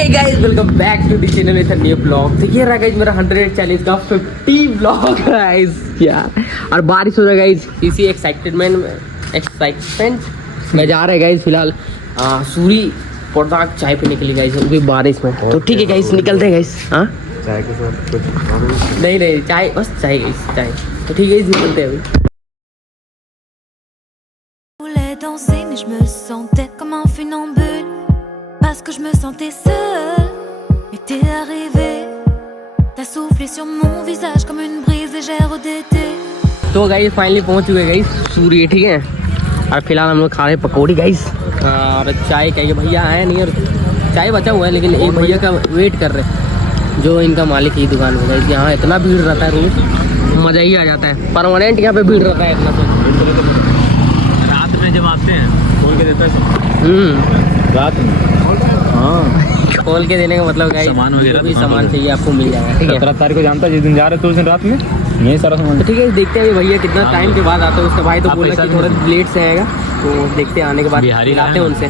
Hey guys welcome back to the channel with a new blog. तो ये रहा guys मेरा 100 चैलेंज का 50 ब्लॉग गाइस यार। और बारिश हो रहा है गाइस, इसी एक्साइटमेंट में जा रहे हैं गाइस। फिलहाल सूरी पोटाक चाय पीने के लिए गाइस, वो भी बारिश में। तो ठीक है गाइस, निकलते हैं गाइस। हाँ चाय के साथ कुछ नहीं चाय, बस चाय गाइस, चाय। तो ठीक है गाइस, निकलते हैं अभी। danser mais je me sentais comme un funambule parce que je me sentais seule et t'es arrivé, t'as soufflé sur mon visage comme une brise légère d'été। तो गाइस फाइनली पहुंच चुके गाइस सूर्य, ठीक है। और फिलहाल हम लोग खा रहे पकौड़ी गाइस, और चाय का ये भैया आए नहीं और चाय बचा हुआ है, लेकिन एक भैया का वेट कर रहे हैं जो इनका मालिक है दुकान में गाइस। यहाँ इतना भीड़ रहता है, रोज मज़ा ही आ जाता है। परमानेंट यहाँ पे भीड़ रहता है इतना। तो रात में जब आते हैं खोल के देते हैं रात में। हाँ, खोल के देने का मतलब गाइस सामान वगैरह जो भी सामान चाहिए आपको मिल जाएगा, ठीक है। 17 तारीख को जानता है, जिस दिन जा रहे थे उस दिन रात में यही सारा सामान। तो ठीक है, देखते हैं भैया कितना टाइम के बाद आता है। उसका भाई तो बोला कि थोड़ा लेट से आएगा, तो देखते हैं आने के बाद मिलाते हैं उनसे।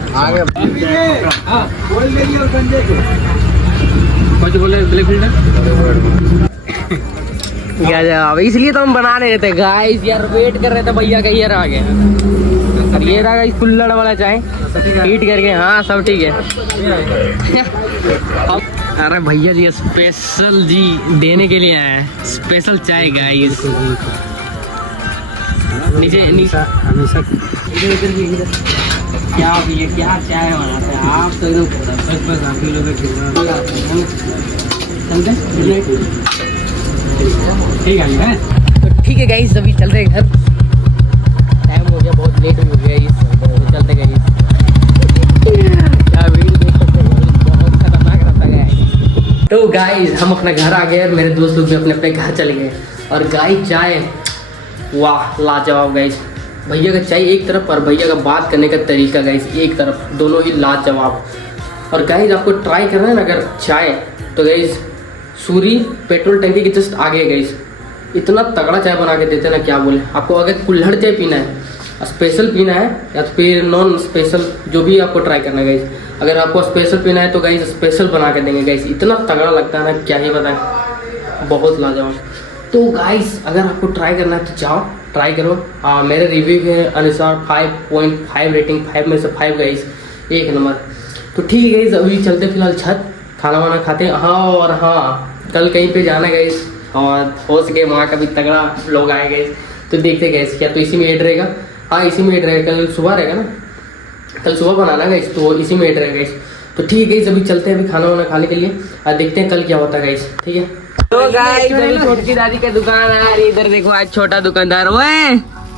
कुछ बोले क्या जवाब, इसलिए तो हम बना रहे थे गाइस यार, वेट कर रहे थे भैया का। ये रहा गया, और ये रहा गाइस कुल्हड़ वाला चाय हीट करके। हाँ सब ठीक है। अरे भैया जी स्पेशल जी देने के लिए आए हैं, स्पेशल चाय गाइस। नीचे हमेशा क्या भैया क्या चाय बनाते हैं आप, तो एकदम ठीक है। तो ठीक है गाइस, अभी चलते हैं घर, टाइम हो गया, बहुत लेट हो गया इस, तो चलते गए। क्या भीड़ देख सकते हैं, बहुत खतरनाक रहता है। तो गाइस हम अपना घर आ गए, मेरे दोस्त लोग भी अपने अपने घर चले गए। और गाइस चाय वाह लाजवाब गाइस। भैया का चाय एक तरफ और भैया का बात करने का तरीका गाइस एक तरफ, दोनों ही लाजवाब। और गाइस आपको ट्राई करना है ना अगर चाय, तो गाइस सूरी पेट्रोल टंकी के जस्ट आगे गाइस, इतना तगड़ा चाय बना के देते हैं ना, क्या बोले आपको। अगर कुल्हड़ चाय पीना है, स्पेशल पीना है, या तो फिर नॉन स्पेशल, जो भी आपको ट्राई करना है गाइस। अगर आपको स्पेशल पीना है तो गाइस स्पेशल बना के देंगे गाइस, इतना तगड़ा लगता है ना, क्या ही बताएं, बहुत लाजवाब। तो गाइस अगर आपको ट्राई करना है तो जाओ ट्राई करो। मेरे रिव्यू के अनुसार 5.5 रेटिंग, 5 में से 5 गाइस, एक नंबर। तो ठीक है गाइस, अभी चलते फिलहाल छत, खाना वाना खाते हैं। हाँ और हाँ, कल कहीं पे जाना गाइस, और हो सके वहाँ का भी तगड़ा लोग आए गाइस, तो देखते गाइस। क्या तो इसी में ऐड रहेगा? हाँ इसी में ऐड रहेगा, कल सुबह रहेगा ना, कल सुबह बनाना गाइस, तो इसी में ऐड रहेगा गाइस। तो ठीक है गाइस, अभी चलते हैं अभी खाना वाना खाने के लिए, और देखते हैं कल क्या होता है गाइस, ठीक है। तो गाइस अभी छोटकी दादी का दुकान आ रही, इधर देखो आज छोटा दुकानदार। ओए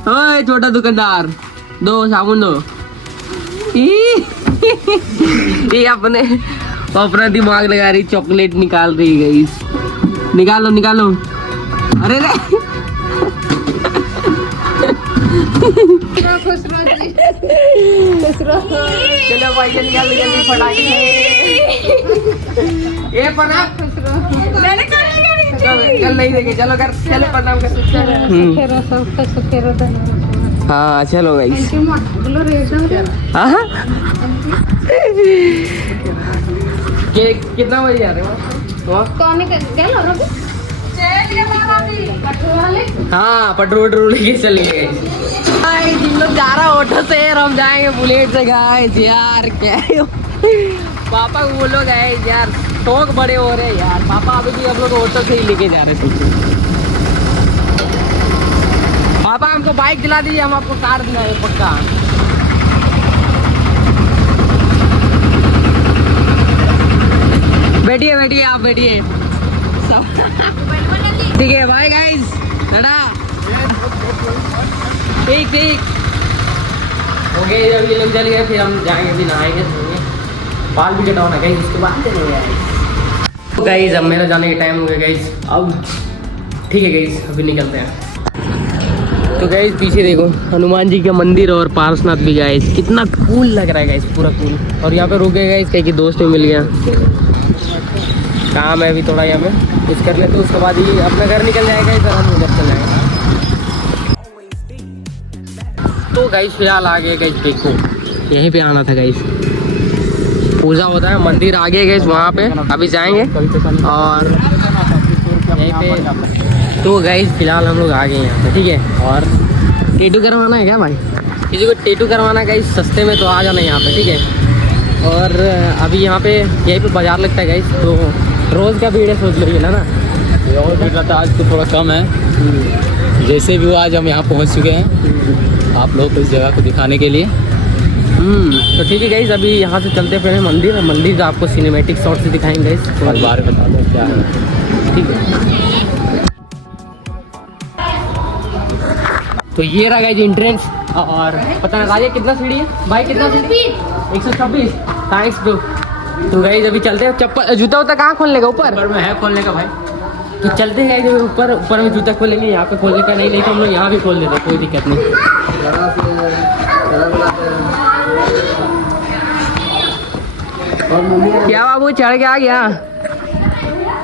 ओए छोटा दुकानदार, दो साबुन दो। ये अपना दिमाग लगा रही, चॉकलेट निकाल रही गाइस, निकालो निकालो। अरे रे चलो भाई जल्दी जल्दी फटाके। ये प्रणाम चल नहीं देखे, चलो कर, चलो प्रणाम कर। हाँ चलो गाइस। कितना बजे जा रहे हो? हाँ पेट्रोल लेके चले गए। जिन लोग जा रहा ऑटो से, हम जाएंगे बुलेट से गाइस। यार क्या है, पापा को बोलो गाइस यार, शौक बड़े हो रहे हैं यार। पापा अभी भी हम लोग ऑटो से ही लेके जा रहे थे। पापा हमको बाइक दिला दीजिए, हम आपको कार दिलाएंगे पक्का। बैठिए बैठिए, आप बैठिए। ठीक है बाय गाइस, टाटा। ठीक ठीक ओके, जब ये लोग चल गए फिर हम जाएंगे, अभी नहाएंगे धोएंगे, बाल भी कटाओ ना गाइस, उसके बाद चलेंगे गाइस। तो गाइस अब मेरा जाने का टाइम हो गया गाइस, अब ठीक है गाइस अभी निकलते हैं। तो गाइस पीछे देखो हनुमान जी का मंदिर और पारसनाथ भी गाइस, कितना कूल लग रहा है गाइस, पूरा कूल। और यहाँ पे रुके गाइस कहीं की दोस्त भी मिल गया, काम है अभी थोड़ा यहाँ पे कुछ कर लेते, उसके बाद ही अपना घर निकल जाएगा, इधर हम उधर चल जाएगा। तो गाइस फिलहाल आ गए गाइस, देखो यहीं पे आना था गाइस। पूजा होता है, मंदिर आगे गए वहाँ पे अभी जाएंगे। और यहीं पे तो गाइस फिलहाल हम लोग आ गए यहाँ पे, ठीक है। और टेटू करवाना है क्या भाई? किसी को टेटू करवाना गाइस सस्ते में तो आ जाना यहाँ पे, ठीक है। और अभी यहाँ पे यहीं पे बाजार लगता है गाइस, तो रोज़ का भीड़ है, सोच लो ना। और भीड़ रहता आज तो थोड़ा कम है। जैसे भी वो आज हम यहाँ पहुँच चुके हैं आप लोग को इस जगह को दिखाने के लिए। तो ठीक है गाइस, अभी यहाँ से चलते फिर मंदिर का आपको सिनेमैटिक शॉट से दिखाएंगे गाइस। और बारे में बता दो क्या है, ठीक है। तो ये रहा गाइस एंट्रेंस। और पता ना राजा कितना सीढ़ी है भाई? कितना सीढ़ी? 126। Thanks bro. तो गाइस अभी चलते हैं। चप्पल जूता उता कहाँ खोलने का? ऊपर में है खोलने का भाई। तो चलते हैं गाइस ऊपर में जूता खोलेंगे। यहाँ पे खोलने का नहीं तो हम लोग यहाँ भी खोल देते, कोई दिक्कत नहीं। क्या बाबू चढ़ के आ गया?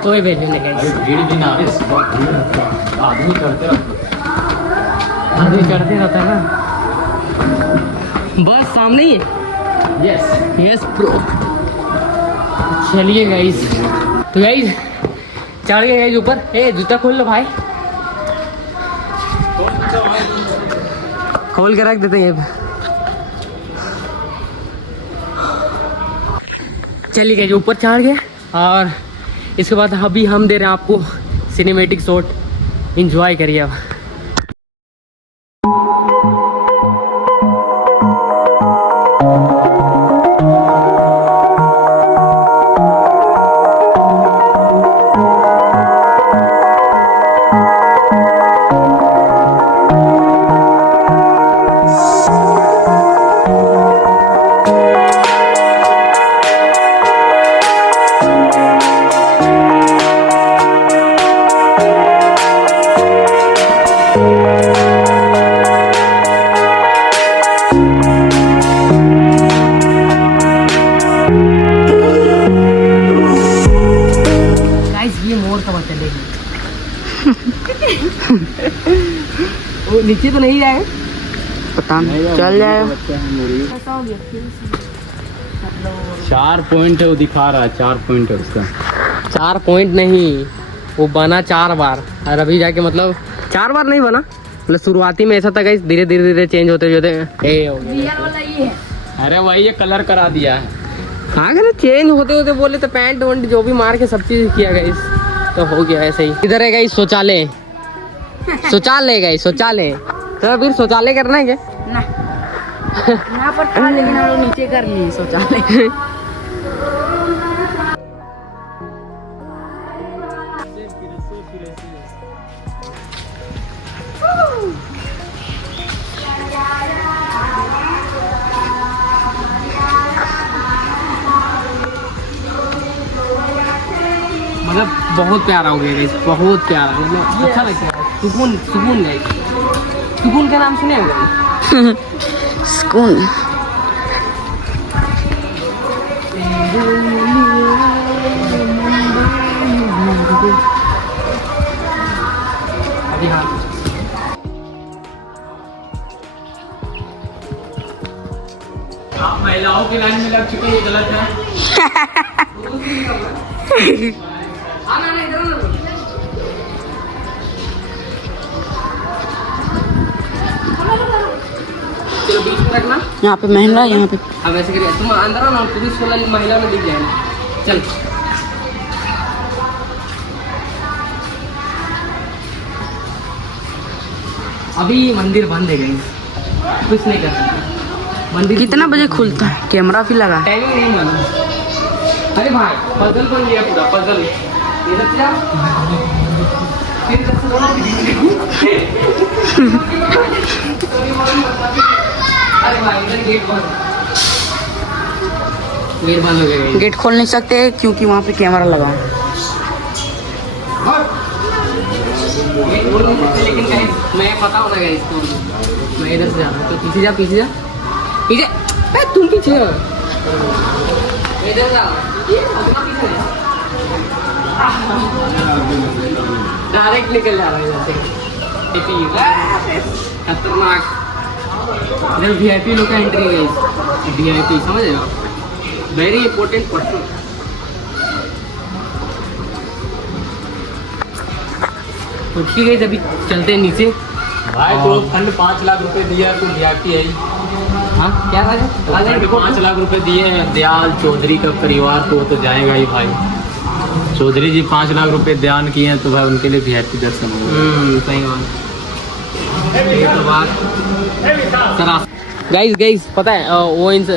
कोई भेज नहीं गाइस, भीड़ भी ना आदमी चढ़ते रहता है ना। बस सामने ही है। Yes pro. चलिए गाइस, तो गाइस चढ़ गए गाइस ऊपर। ए जूता खोल लो भाई, खोल के रख देते हैं। चलिए गाइस ऊपर चढ़ गए और इसके बाद अभी हम दे रहे हैं आपको सिनेमैटिक शॉट। एंजॉय करिए अब। वो नीचे तो नहीं जाएगा, पता नहीं चल जाएगा। 4 पॉइंट है वो दिखा रहा है, 4 पॉइंट है उसका। 4 पॉइंट नहीं, वो बना 4 बार और अभी जाके मतलब 4 बार नहीं बना, मतलब शुरुआती में ऐसा था गाइस, धीरे धीरे चेंज होते होते अरे वही ये कलर करा दिया है। हाँ अगर चेंज होते होते बोले तो पैंट वैंट जो भी मार के सब चीज किया गाइस, तो हो गया ऐसे ही। इधर है गाइस शौचालय, शौचालय गाइस शौचालय। तो फिर शौचालय करना है क्या? ना यहाँ पर था लेकिन हम लोग नीचे कर लिए शौचालय। मतलब बहुत प्यारा हो गया गाइस, बहुत प्यारा, मतलब अच्छा लगता है। सुकून सुकून गाइस, सुकून का नाम सुने होगा? सुकून। अभी हाँ आप महिलाओं की लाइन में लग चुके हैं, ये गलत है। चलो बीच में रखना। यहाँ पे महंगा, यहाँ पे अब ऐसे करिए, तुम अंदर आओ ना, पुरुष वाला महिला में दिख जाएगा। चल अभी मंदिर बंद है गई, कुछ नहीं कर सकते। मंदिर कितना बजे खुलता है? कैमरा भी लगा है। टाइमिंग नहीं मालूम। अरे भाई पजल बन गया पूरा पजल। इधर से आओ। फिर इधर से दोनों अरे भाई इधर गेट बंद, गेट बंद हो गया। गेट खोल नहीं सकते क्योंकि वहाँ पे कैमरा लगा है। गेट खोल नहीं सकते, लेकिन गाइस मैं पता होना गाइस तो मैं इधर से जा रहा हूँ, तो पीछे जा पीछे जा पीछे। अरे तुम पीछे हो, इधर जा, ये अपना पीछे है। डायरेक्ट निकल जा रहा है इधर से। खतरनाक। इधर VIP लोग का एंट्री है गाइस, VIP समझ रहे हो? Very important person. तो ठीक है, अभी चलते हैं नीचे। भाई तो फंड 5 लाख रुपए दिया तो वीआईपी है। हाँ क्या राजा? फंड 5 लाख रुपए दिए हैं दयाल चौधरी का परिवार को, तो जाएगा ही भाई। चौधरी जी 5 लाख रुपए दान किए हैं, तो भाई उनके लिए वीआईपी दर्शन होगा। सही बात। गाइस पता है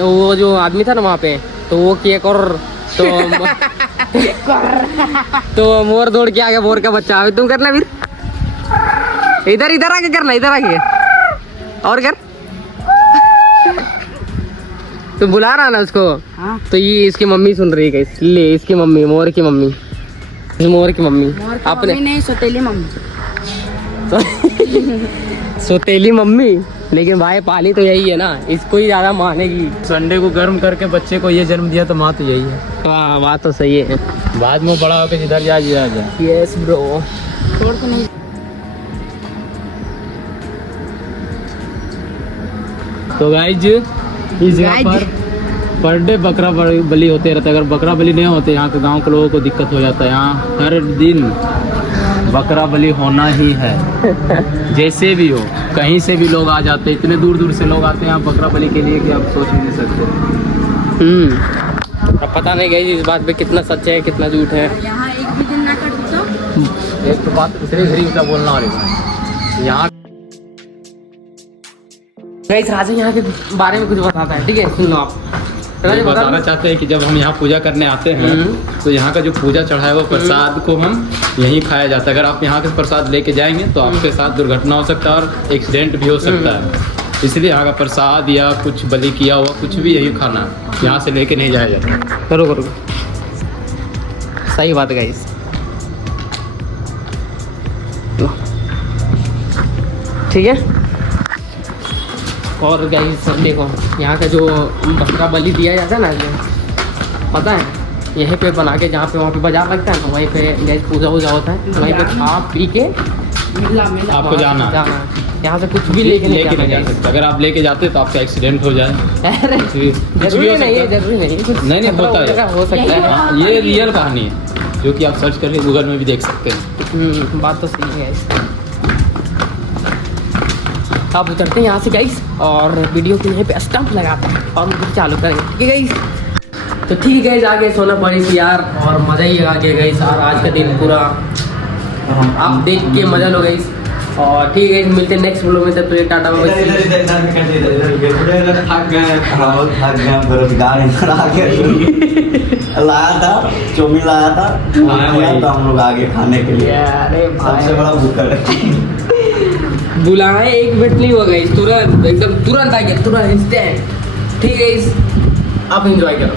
वो जो आदमी था ना वहाँ पे, तो वो किया कर तो मोर दौड़ के आ गया, मोर का बच्चा। अभी तुम करना फिर, इधर आके करना, इधर आके और कर। तुम बुला रहा ना उसको। हाँ। तो ये इसकी मम्मी सुन रही है गाइस, ले इसकी मम्मी, मोर की मम्मी, मोर की मम्मी अपने नहीं, सौतेली मम्मी। सौतेली मम्मी, लेकिन भाई पाली तो यही है ना, इसको ही ज्यादा मानेगी। संडे को गर्म करके बच्चे को ये जन्म दिया, तो माँ तो यही है। हाँ बात तो सही है। बाद में बड़ा होकर जिधर जा यस ब्रो। छोड़ तो नहीं। तो गाइज इस जगह पर डे बकरा बलि होते रहता है। अगर बकरा बलि नहीं होते, यहाँ के गांव के लोगों को दिक्कत हो जाता है। यहाँ हर दिन बकरा बलि होना ही है। जैसे भी हो, कहीं से भी लोग आ जाते हैं, इतने दूर दूर से लोग आते हैं यहाँ बकरा बलि के लिए कि आप सोच भी नहीं सकते। अब पता नहीं गाइस इस बात पे कितना सच है कितना झूठ है। यहाँ एक भी दिन ना कर तो एक तो बात इतनी घरी बोलना हो रही यहाँ गाइस राजा यहाँ के बारे में कुछ बताता है, ठीक है सुन लो आप। राजा बताना चाहते हैं कि जब हम यहाँ पूजा करने आते हैं, तो यहाँ का जो पूजा चढ़ा है वो प्रसाद को हम यहीं खाया जाता है। अगर आप यहाँ के प्रसाद लेके जाएंगे तो आपके साथ दुर्घटना हो सकता है और एक्सीडेंट भी हो सकता है। इसलिए यहाँ का प्रसाद या कुछ बलि किया हुआ कुछ भी यही खाना है, यहाँ से लेके नहीं जाया जाता। करो सही बात है गाइस। ठीक है। और गाइस सब देखो, यहाँ का जो बकरा बलि दिया जाता है ना, पता है यहीं पे बना के, जहाँ पे वहाँ पे बाजार लगता है ना, वहीं पे गाइस पूजा वूजा होता है, वहीं पे खा पी के आपको जाना यहाँ से कुछ भी लेके नहीं जा सकते। अगर आप लेके जाते तो आपका एक्सीडेंट हो जाए। जरूरी नहीं है, जरूरी नहीं नहीं होता है, हो सकता है। हाँ, ये रियल कहानी है जो कि आप सर्च करके गूगल में भी देख सकते हैं। बात तो सही है। आप उतरते हैं यहाँ से गाइस और वीडियो के यहीं पे स्टंप लगाते हैं और मुझे चालू करेंगे, ठीक है गाइस। तो ठीक है गाइस, आगे सोना पड़ी थी यार, और मज़ा ही आ गया गाइस। और आज का दिन पूरा आप देख के मजा लो गाइस। और ठीक है, मिलते हैं नेक्स्ट वीडियो में। तब तो टाटा बाय। लाया था चौमिन, लाया था तो हम लोग आगे खाने के लिए। अरे सबसे बड़ा भूखा बुलाए 1 मिनट नहीं हुआ गाइस, तुरंत एकदम तुरंत आ गया, तुरंत इंस्टेंट। ठीक है गाइस, आप एंजॉय करो।